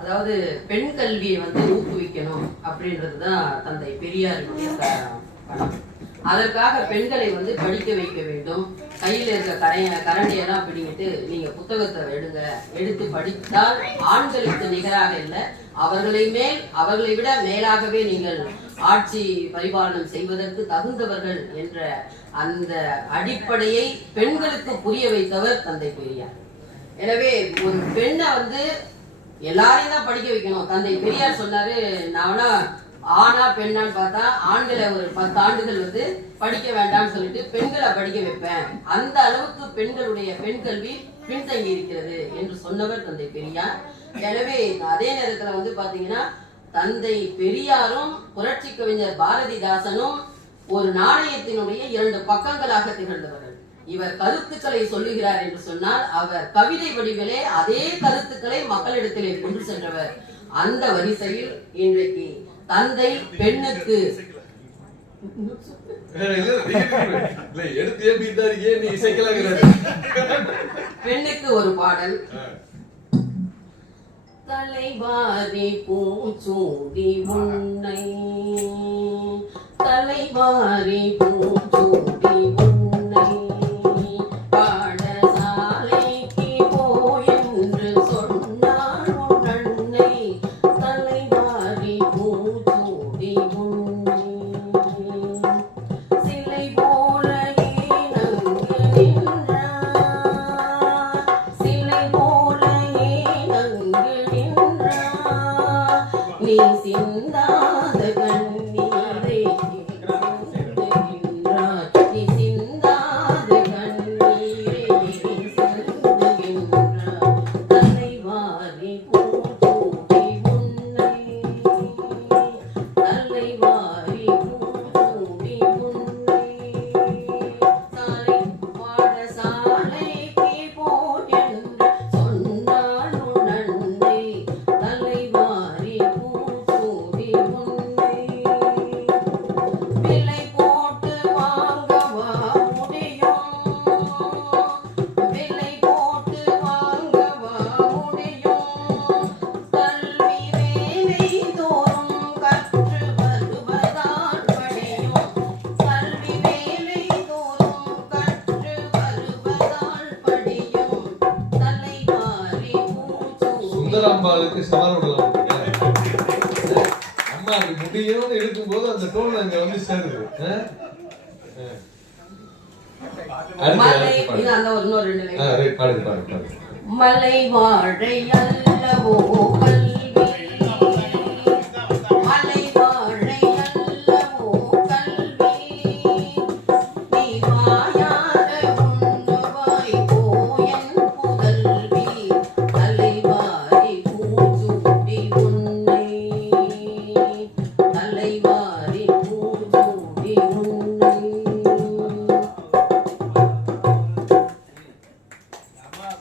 அதாவது பெண் கல்வியை வந்து ஊக்குவிக்கணும் அப்படின்றது தான் தந்தை பெரியாருடைய பணம் அதற்காக பெண்களை வந்து படிக்க வைக்க வேண்டும். கையில இருக்க கரைய கரண்டியெல்லாம் பிடிங்கிட்டு நீங்க புத்தகத்தை எடுங்க. எடுத்து படித்தால் ஆண்களுக்கு நிகராக இல்லை. அவர்களை மேல் அவர்களை விட மேலாகவே நீங்கள் ஆட்சி பரிபாலனம் செய்வதற்கு தகுந்தவர்கள் என்ற அந்த அடிப்படையை பெண்களுக்கு புரிய வைத்தவர் தந்தை பெரியார். எனவே ஒரு பெண்ணை வந்து எல்லாரையும் தான் படிக்க வைக்கணும். தந்தை பெரியார் சொன்னாரு நான் வேணா ஆணா பெண்ணான்னு பார்த்தா ஆண்களை ஒரு பத்து ஆண்டுகள் வந்து படிக்க வேண்டாம்னு சொல்லிட்டு பெண்களை படிக்க வைப்பேன். அந்த அளவுக்கு பெண்களுடைய பெண் கல்வி பின்தங்கி இருக்கிறது என்று சொன்னவர் தந்தை பெரியார். எனவே அதே நேரத்துல வந்து பாத்தீங்கன்னா தந்தை பெரியாரும் புரட்சி கவிஞர் பாரதிதாசனும் ஒரு நாணயத்தினுடைய இரண்டு பக்கங்களாக திகழ்ந்தவர்கள். இவர் கருத்துக்களை சொல்லுகிறார் என்று சொன்னால் அவர் கவிதை வடிவிலே அதே கருத்துக்களை மக்களிடத்திலே கொண்டு சென்றவர். அந்த வரிசையில் இன்றைக்கு தந்தை பெண்ணுக்கு பெண்ணுக்கு ஒரு பாடல். தலைவாரி பூச்சூடி உன்னை தலைவாரி பூச்சூடி சுந்தராம்பாளுக்கு சவால் விடலாம். அம்மா அது முடியும்னு எடுக்கும் போது அந்த டோன் அங்க வந்து சேருது. மலை வாழை அல்லவோ